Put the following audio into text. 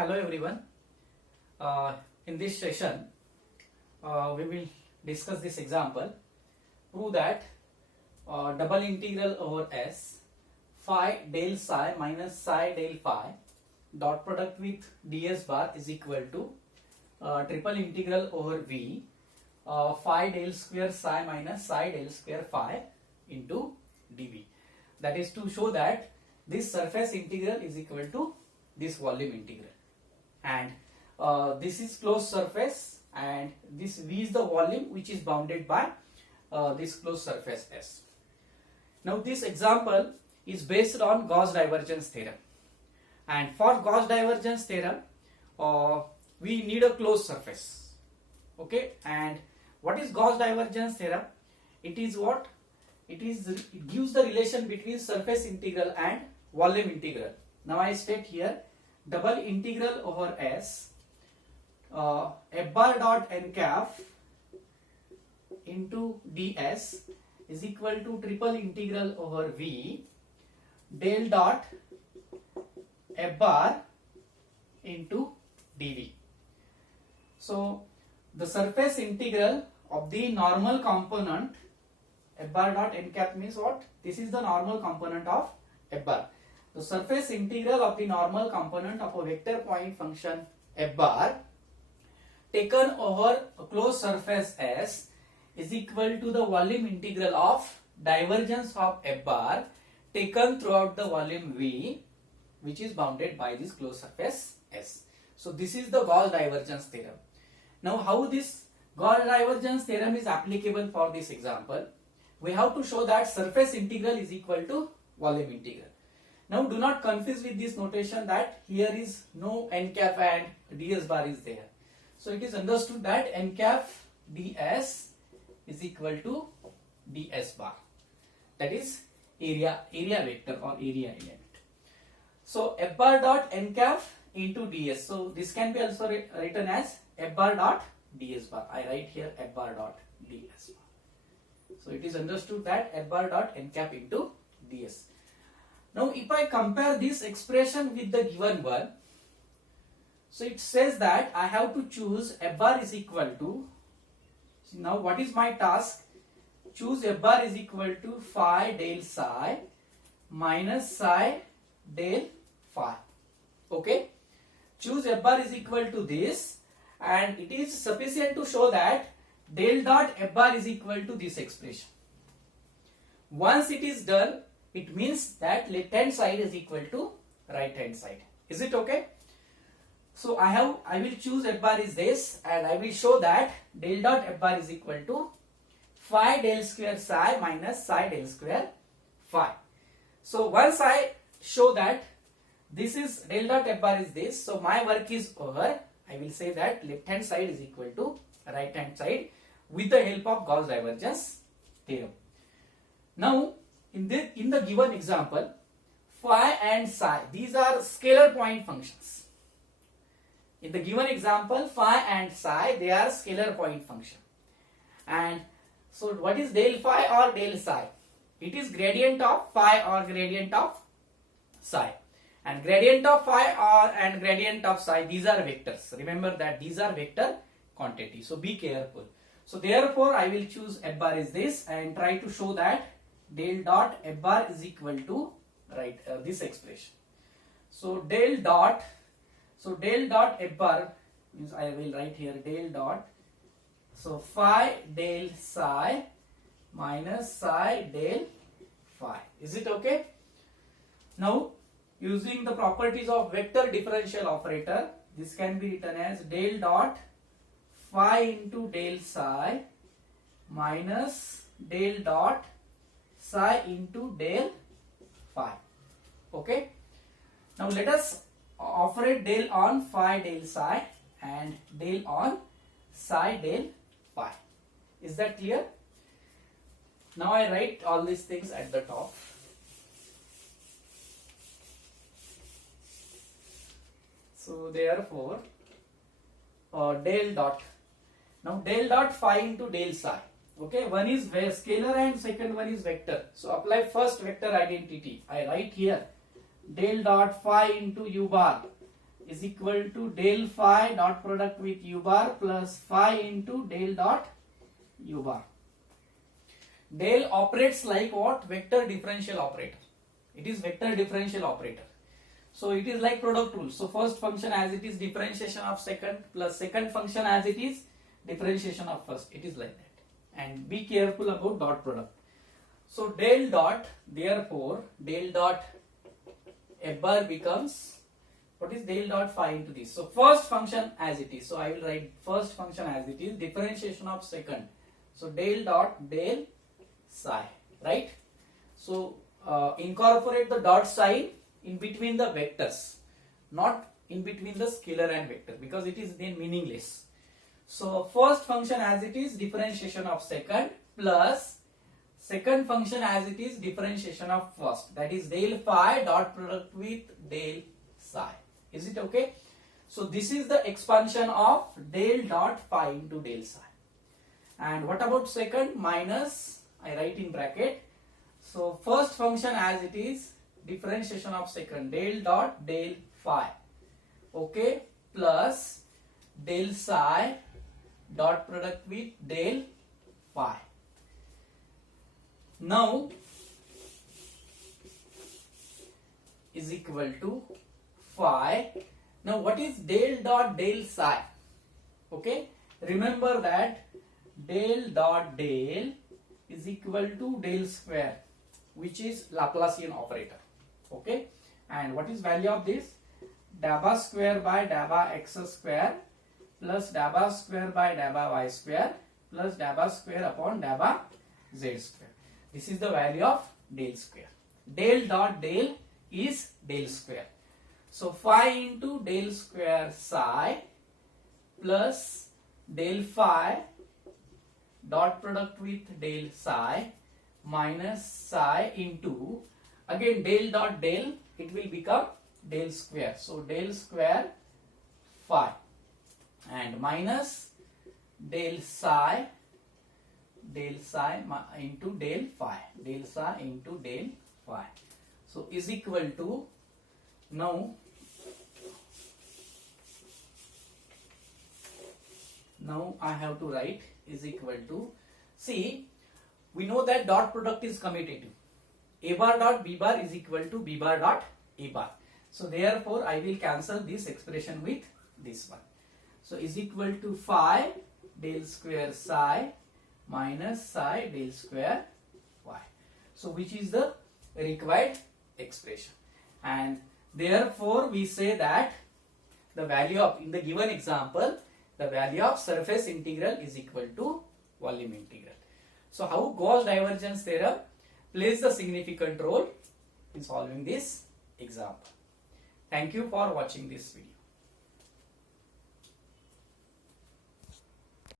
Hello everyone. In this session, we will discuss this example. Prove that double integral over S phi del psi minus psi del phi dot product with ds bar is equal to triple integral over V phi del square psi minus psi del square phi into dV. That is to show that this surface integral is equal to this volume integral. And this is closed surface and this V is the volume which is bounded by this closed surface S. Now this example is based on Gauss divergence theorem, and for Gauss divergence theorem we need a closed surface. Okay, and what is Gauss divergence theorem? It is what? It gives the relation between surface integral and volume integral. Now I state here double integral over S f bar dot n cap into ds is equal to triple integral over V del dot f bar into dV. So the surface integral of the normal component f bar dot n cap means what? This is the normal component of f bar. The surface integral of the normal component of a vector point function f bar taken over a closed surface S is equal to the volume integral of divergence of f bar taken throughout the volume V, which is bounded by this closed surface S. So this is the Gauss divergence theorem. Now how this Gauss divergence theorem is applicable for this example? We have to show that surface integral is equal to volume integral. Now do not confuse with this notation that here is no n cap and ds bar is there. So it is understood that n cap ds is equal to ds bar, that is area vector or area element. So f bar dot n cap into ds. So this can be also written as f bar dot ds bar. I write here f bar dot ds bar. So it is understood that f bar dot n cap into ds. Now if I compare this expression with the given one, so it says that I have to choose f bar is equal to, now what is my task? Choose f bar is equal to phi del psi minus psi del phi. Okay, choose f bar is equal to this, and it is sufficient to show that del dot f bar is equal to this expression. Once it is done, it means that left hand side is equal to right hand side. Is it okay? So I will choose f bar is this, and I will show that del dot f bar is equal to phi del square psi minus psi del square phi. So once I show that this is del dot f bar is this, so my work is over. I will say that left hand side is equal to right hand side with the help of Gauss divergence theorem. Now in the given example, phi and psi, these are scalar point functions. In the given example, phi and psi, they are scalar point function. And so what is del phi or del psi? It is gradient of phi or gradient of psi. And gradient of phi or and gradient of psi, these are vectors. Remember that these are vector quantities. So be careful. So therefore I will choose f bar is this and try to show that del dot f bar is equal to this expression. So del dot f bar means I will write here del dot, so phi del psi minus psi del phi. Is it okay? Now using the properties of vector differential operator, this can be written as del dot phi into del psi minus del dot psi into del phi. Okay, now let us operate del on phi del psi and del on psi del phi. Is that clear? Now I write all these things at the top. So therefore del dot, now del dot phi into del psi. Okay, one is scalar and second one is vector. So apply first vector identity. I write here del dot phi into u bar is equal to del phi dot product with u bar plus phi into del dot u bar. Del operates like what? Vector differential operator. It is vector differential operator. So it is like product rule. So first function as it is differentiation of second plus second function as it is differentiation of first. It is like that. And be careful about dot product. So del dot, therefore del dot f bar becomes, what is del dot phi into this? So first function as it is. So I will write first function as it is, differentiation of second. So del dot del psi, right? So incorporate the dot sign in between the vectors, not in between the scalar and vector, because it is then meaningless. So first function as it is, differentiation of second, plus second function as it is, differentiation of first, that is del phi dot product with del psi. Is it okay? So this is the expansion of del dot phi into del psi. And what about second? Minus, I write in bracket. So first function as it is, differentiation of second, del dot del phi, okay, plus del psi dot product with del phi. Now is equal to phi. Now what is del dot del psi? Okay, remember that del dot del is equal to del square, which is Laplacian operator. Okay, and what is value of this? Dabba square by dabba x square plus dabba square by dabba y square plus dabba square upon dabba z square. This is the value of del square. Del dot del is del square. So phi into del square psi plus del phi dot product with del psi minus psi into, again del dot del, it will become del square. So del square phi and minus del psi into del phi, del psi into del phi. So is equal to, now I have to write is equal to, see, we know that dot product is commutative. A bar dot b bar is equal to b bar dot a bar. So therefore I will cancel this expression with this one. So is equal to phi del square psi minus psi del square phi. So which is the required expression. And therefore we say that the value of, in the given example, the value of surface integral is equal to volume integral. So how Gauss divergence theorem plays the significant role in solving this example. Thank you for watching this video.